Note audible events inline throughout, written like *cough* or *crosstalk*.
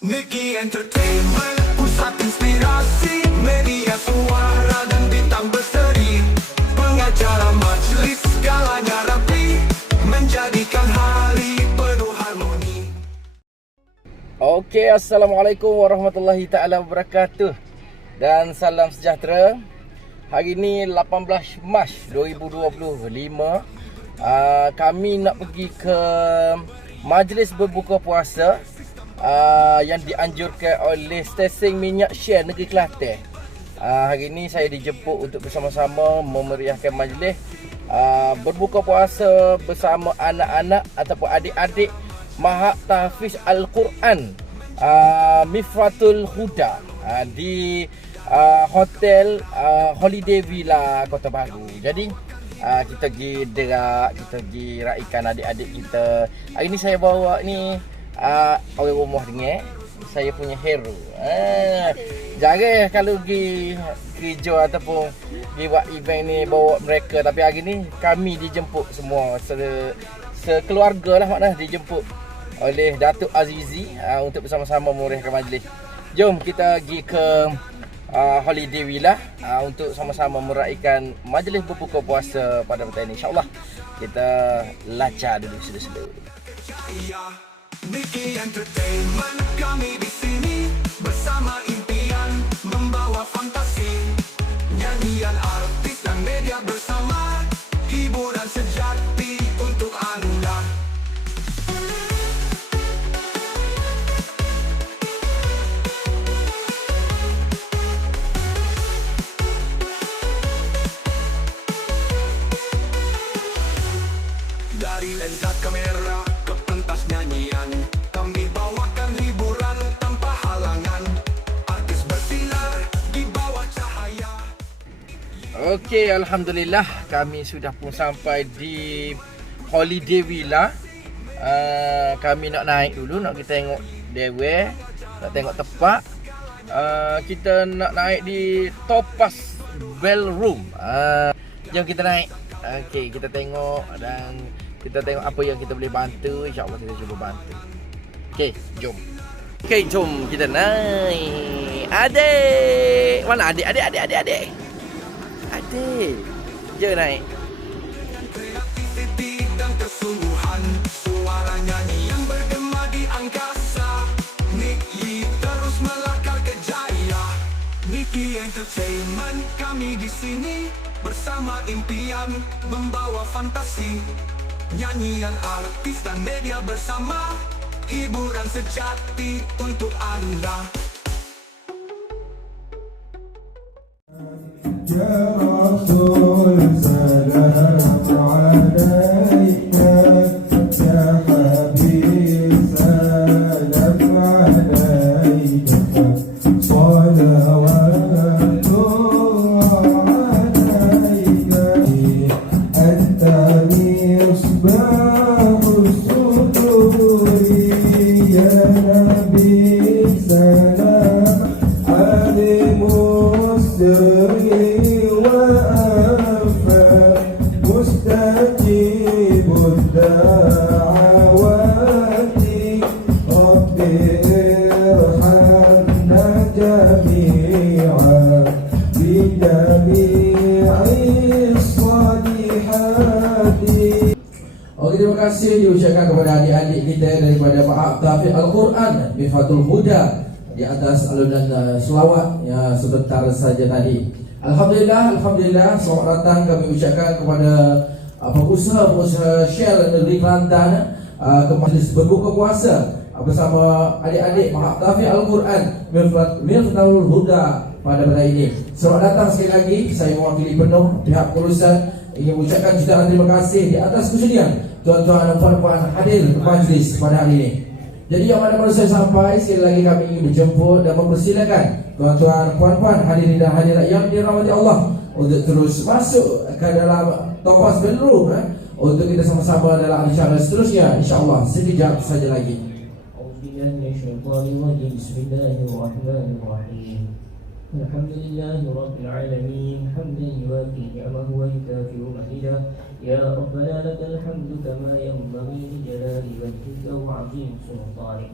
Niki Entertainment Pusat inspirasi Media suara dan bintang berseri Pengacara majlis Segalanya rapi Menjadikan hari penuh harmoni Okey, Assalamualaikum warahmatullahi taala wabarakatuh. Dan salam sejahtera. Hari ni 18 Mac 2025. Uh, kami nak pergi ke majlis berbuka puasa uh, yang dianjurkan oleh stesen minyak Shell Negeri Kelantan. Uh, hari ini saya dijemput untuk bersama-sama memeriahkan majlis uh, berbuka puasa bersama anak-anak ataupun adik-adik Mahak Tahfiz Al-Quran uh, Mifratul Huda uh, di uh, hotel uh, Holiday Villa Kota Baru. Jadi uh, kita pergi derak, kita pergi raikan adik-adik kita. Hari ni saya bawa ni uh, orang rumah dengar saya punya hero. Ah, jarang kalau pergi gereja ataupun pergi buat event ni bawa mereka tapi hari ni kami dijemput semua se sekeluarga lah maknanya dijemput oleh Datuk Azizi uh, untuk bersama-sama memeriahkan majlis. Jom kita pergi ke uh, Holiday Villa uh, untuk sama-sama meraihkan majlis berbuka puasa pada petang ini. InsyaAllah kita lacar dulu sedul-sedul. Cahaya Niki Entertainment Kami di sini. Bersama impian Membawa fantasi. Nyanyian artis dan media bersama Okey, Alhamdulillah kami sudah pun sampai di Holiday Villa. Uh, kami nak naik dulu, nak kita tengok dewe, nak tengok tempat. Uh, kita nak naik di Topaz Ballroom. Uh, jom kita naik. Okey, kita tengok dan kita tengok apa yang kita boleh bantu. InsyaAllah kita cuba bantu. Okey, jom. Okey, jom kita naik. Adik! Mana adik, adik, adik, adik, adik? Adik. Je naik. Entertainment kami di sini Bersama impian membawa fantasi Nyanyian artis dan media bersama Hiburan sejati untuk anda يا رسول سلام عليك terima kasih diucapkan kepada adik-adik kita daripada Pak Tafiq Al-Quran Mifatul Huda di atas alunan uh, selawat yang sebentar saja tadi. Alhamdulillah, Alhamdulillah, selamat datang kami ucapkan kepada uh, pengusaha-pengusaha Shell Negeri Kelantan uh, ke majlis berbuka puasa uh, bersama adik-adik Pak Tafiq Al-Quran Mifat- Mifatul Huda pada pada ini. Selamat datang sekali lagi, saya mewakili penuh pihak pengurusan ingin mengucapkan jutaan terima kasih di atas kesediaan tuan-tuan dan puan-puan hadir ke majlis pada hari ini. Jadi yang mana perlu saya sampai, sekali lagi kami ingin menjemput dan mempersilakan tuan-tuan puan-puan hadirin dan hadirat yang dirahmati Allah untuk terus masuk ke dalam tokoh sebelum eh, untuk kita sama-sama dalam acara seterusnya insya-Allah sekejap saja lagi. Bismillahirrahmanirrahim. Alhamdulillahirabbil alamin. Hamdan yuwafi ni'amahu wa yukafiru mahidah. الحمد لله رب العالمين حمدا يوافي نعمه ويكافئ مزيدا يا ربنا لك الحمد كما ينبغي لجلال وجهك وعظيم سلطانك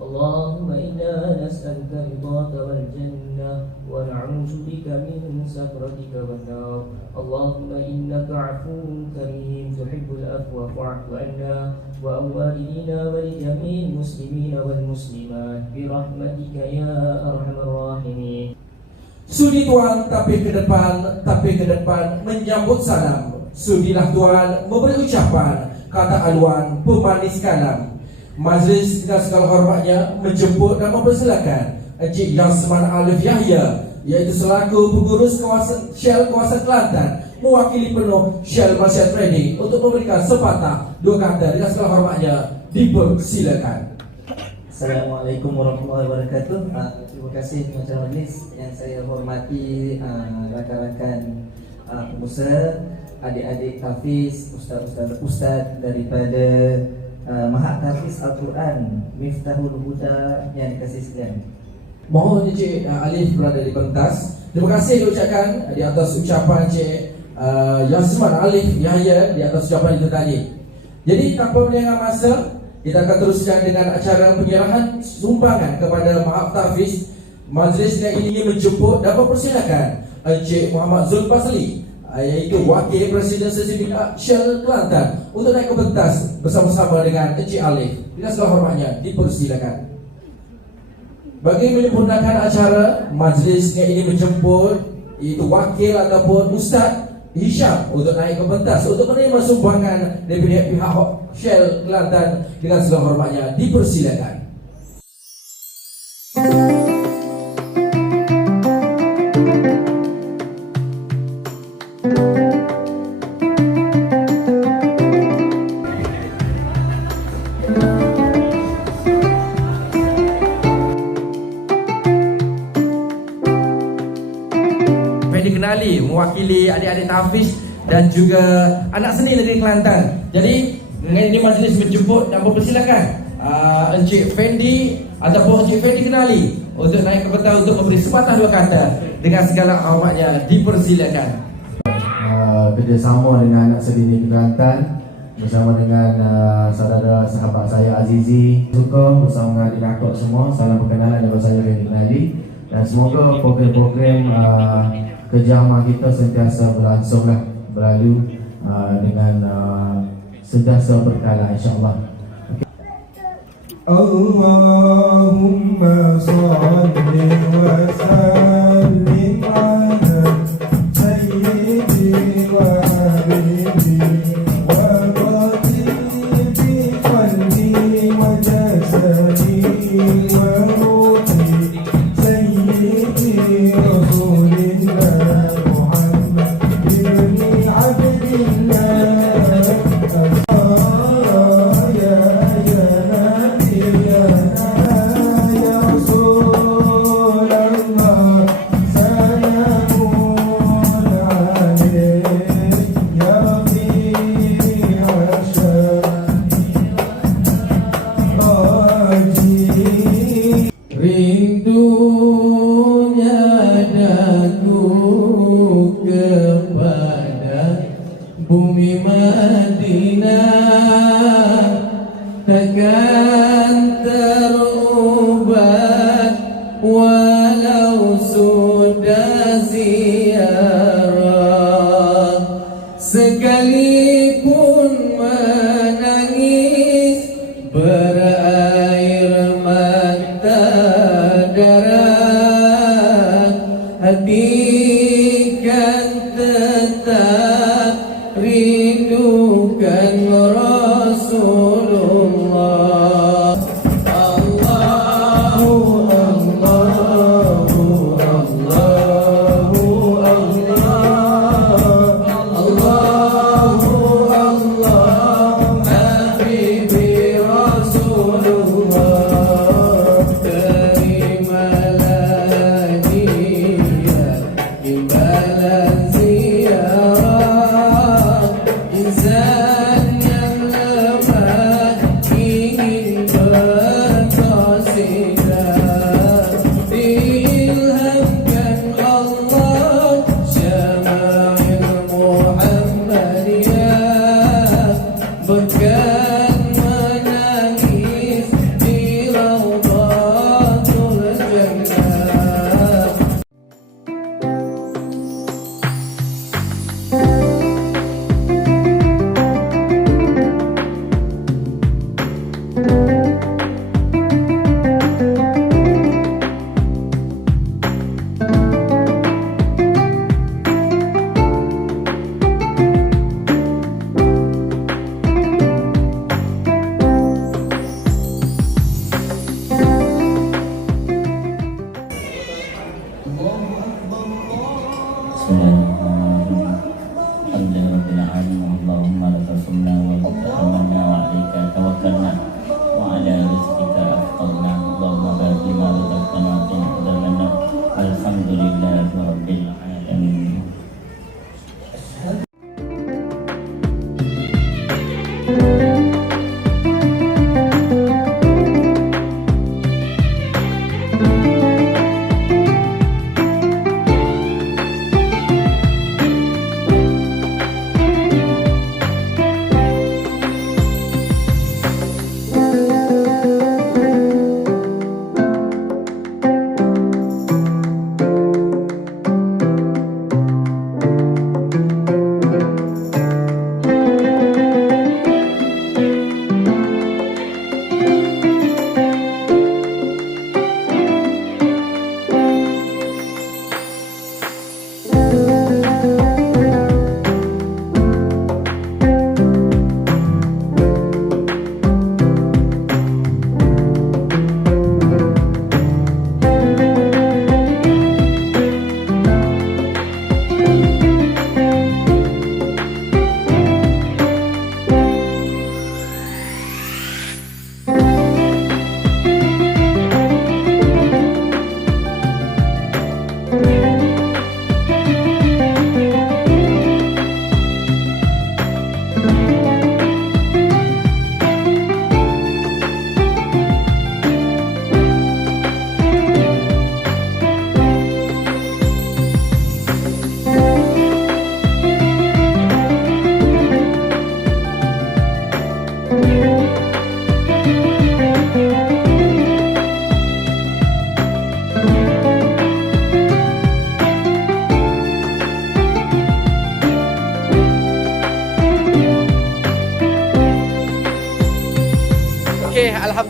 اللهم إنا نسألك رضاك والجنة ونعوذ بك من سخطك والنار اللهم إنك عفو كريم تحب العفو فاعف عنا وعن والدينا ولجميع المسلمين والمسلمات برحمتك يا أرحم الراحمين Sudi tuan tapi ke depan Tapi ke depan menyambut salam Sudilah tuan memberi ucapan Kata aluan pemanis kalam. Majlis dengan segala hormatnya Menjemput dan mempersilakan Encik Yasman Alif Yahya Iaitu selaku pengurus kawasan Shell kawasan Kelantan Mewakili penuh Shell Malaysia Trading Untuk memberikan sepatah dua kata Dengan segala hormatnya. Dipersilakan. Assalamualaikum warahmatullahi wabarakatuh. Uh, terima kasih Majlis yang saya hormati uh, rakan-rakan uh, pengusaha, adik-adik Hafiz, ustaz-ustaz ustaz daripada uh, Mahat Hafiz Al-Quran Miftahul Huda yang dikasih sekalian. Mohon Encik uh, Alif berada di pentas. Terima kasih diucapkan di atas ucapan Encik uh, Yasman Alif Yahya di atas ucapan itu tadi. Jadi tanpa melengah masa Kita akan teruskan dengan acara penyerahan sumbangan kepada Maaf Tafiz Majlis yang ini menjemput dan mempersilakan Encik Muhammad Zulfazli uh, iaitu Wakil Presiden Sertifikat Shell Kelantan Untuk naik ke pentas bersama-sama dengan Encik Alif. Dengan segala hormatnya dipersilakan. Bagi menyempurnakan acara majlis yang ini menjemput itu wakil ataupun ustaz Hisham untuk naik ke pentas untuk menerima sumbangan daripada pihak Shell Kelantan. Dengan segala hormatnya dipersilakan. Mewakili adik-adik Tafiz dan juga anak seni negeri Kelantan. Jadi ini majlis menjemput dan mempersilakan uh, Encik Fendi ataupun Encik Fendi kenali untuk naik ke pentas untuk memberi sepatah dua kata dengan segala hormatnya dipersilakan. uh, kerjasama dengan anak seni di Kelantan bersama dengan uh, saudara sahabat saya Azizi suka bersama dengan adik kakak semua salam perkenalan daripada saya Randy Kenali dan semoga program-program uh, kerjama kita sentiasa berlangsunglah berlalu uh, dengan uh, sentiasa berkala insyaallah okay. Allah bumi Madinah Takkan terubah walau sudah ziarah. Sekalipun menangis berair mata darah hati Okay.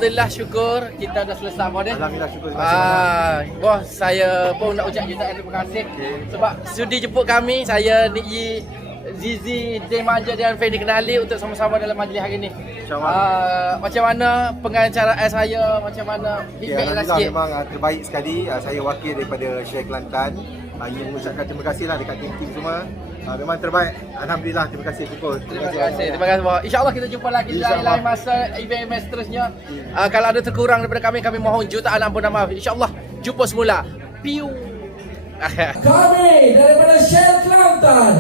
Alhamdulillah syukur kita dah selesai apa dia. Alhamdulillah syukur. Ah, bos saya pun nak ucap jutaan terima kasih sebab sudi jemput kami. Saya Niyi Zizi Din Manja dan Fendi kenali untuk sama-sama dalam majlis hari ini. InsyaAllah. Ah, macam mana pengacaraan saya, macam mana feedback lah Alhamdulillah sikit. memang uh, terbaik sekali uh, Saya wakil daripada Syekh Kelantan uh, Ingin mengucapkan terima kasih lah dekat tim-tim semua uh, Memang terbaik Alhamdulillah terima kasih syukur Terima kasih, terima kasih. Bos. InsyaAllah kita jumpa lagi di lain-lain masa event-event seterusnya. Uh, kalau ada terkurang daripada kami, kami mohon jutaan ampun dan maaf. InsyaAllah jumpa semula. Piu. *laughs* Kami daripada Shell Kelantan